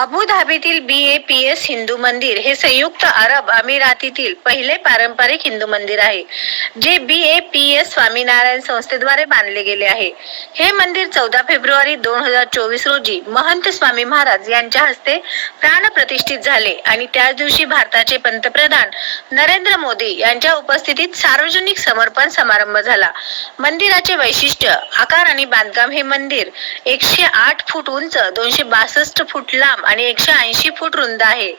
अबुधाबीतील B A P S Hindu मंदिर हे संयुक्त अरब अमिरातीतील पहिले पारंपरिक हिंदू मंदिर आहे जे B A P S Swaminarayan संस्थेद्वारे बांधले गेले आहे. हे मंदिर चौदा फेब्रुवारी दोन हजार चोवीस रोजी महंत स्वामी महाराज यांच्या हस्ते प्राणप्रतिष्ठित झाले आणि त्याच दिवशी भारताचे पंतप्रधान नरेंद्र मोदी यांच्या उपस्थितीत सार्वजनिक समर्पण समारंभ झाला. मंदिराचे वैशिष्ट्य आकार आणि बांधकाम हे मंदिर एकशे आठ फूट उंच दोनशे बासष्ट फूट लांब आणि एकशे ऐंशी फूट रुंद आहे.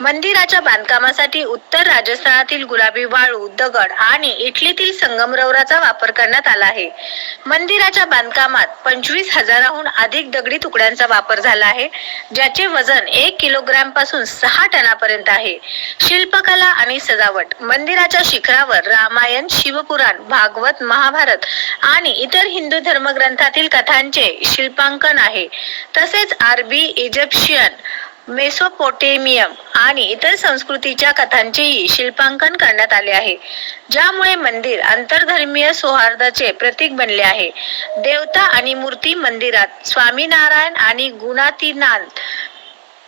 मंदिराच्या बांधकामासाठी उत्तर राजस्थानातील गुलाबी वाळू दगड आणि इटलीतील संगमरवराचा वापर करण्यात आला आहे. मंदिराच्या बांधकामात पंचवीस हजाराहून अधिक दगडी तुकड्यांचा वापर झाला आहे ज्याचे वजन एक किलोग्रॅमपासून सहा टनापर्यंत आहे. शिल्पकला आणि सजावट मंदिराच्या शिखरावर रामायण शिवपुराण भागवत महाभारत आणि इतर हिंदू धर्मग्रंथातील कथांचे शिल्पांकन आहे. तसेच अरबी इजिप्शियन मेसोपोटेमियम आणि इतर संस्कृतीच्या कथांचेही शिल्पांकन करण्यात आले आहे ज्यामुळे मंदिर आंतरधर्मीय सौहार्दाचे प्रतीक बनले आहे. देवता आणि मूर्ती मंदिरात स्वामीनारायण आणि गुणातीनाथ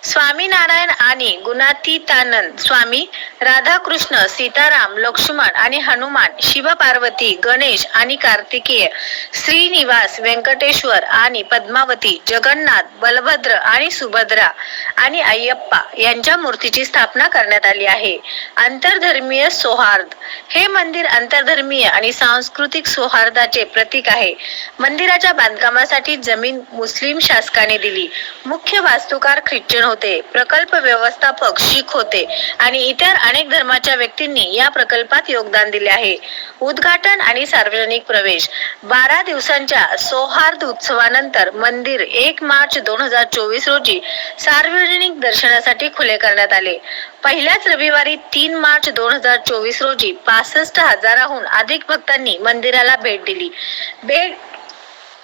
स्वामीनारायण आणि गुणातीतानंद स्वामी राधाकृष्ण सीताराम लक्ष्मण आणि हनुमान शिवपार्वती गणेश आणि कार्तिकेय श्रीनिवास व्यंकटेश्वर आणि पद्मावती जगन्नाथ बलभद्र आणि सुभद्रा आणि अय्यप्पा यांच्या मूर्तीची स्थापना करण्यात आली आहे. आंतरधर्मीय सौहार्द हे मंदिर आंतरधर्मीय आणि सांस्कृतिक सौहार्दाचे प्रतीक आहे. मंदिराच्या बांधकामासाठी जमीन मुस्लिम शासकाने दिली. मुख्य वास्तुकार ख्रिश्चन होते. प्रकल्प व्यवस्थापक शीख होते आणि इतर अनेक धर्माच्या व्यक्तींनी या प्रकल्पात योगदान दिले आहे. उद्घाटन आणि सार्वजनिक प्रवेश. बारा दिवसांच्या सौहार्द उत्सवानंतर मंदिर एक मार्च दोन हजार चोवीस रोजी सार्वजनिक दर्शनासाठी खुले करण्यात आले. पहिल्याच रविवारी तीन मार्च दोन हजार चोवीस रोजी पासष्ट हजाराहून अधिक भक्तांनी मंदिराला भेट दिली. भेट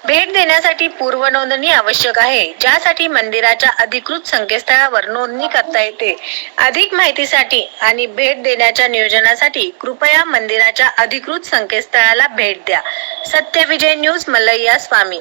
भेट देण्यासाठी पूर्व नोंदणी आवश्यक आहे ज्यासाठी मंदिराच्या अधिकृत संकेतस्थळावर नोंदणी करता येते. अधिक माहितीसाठी आणि भेट देण्याच्या नियोजनासाठी कृपया मंदिराच्या अधिकृत संकेतस्थळाला भेट द्या. Satyavijay news Mallayya Swami.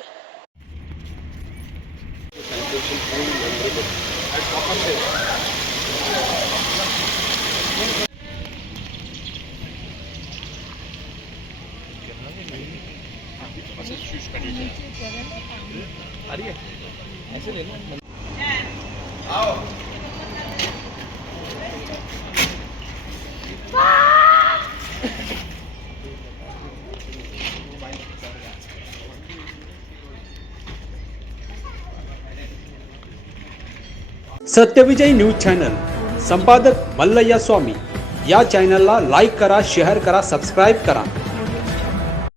Satyavijay news channel संपादक मल्लय्या स्वामी। या चॅनलला लाईक करा शेअर करा सबस्क्राईब करा।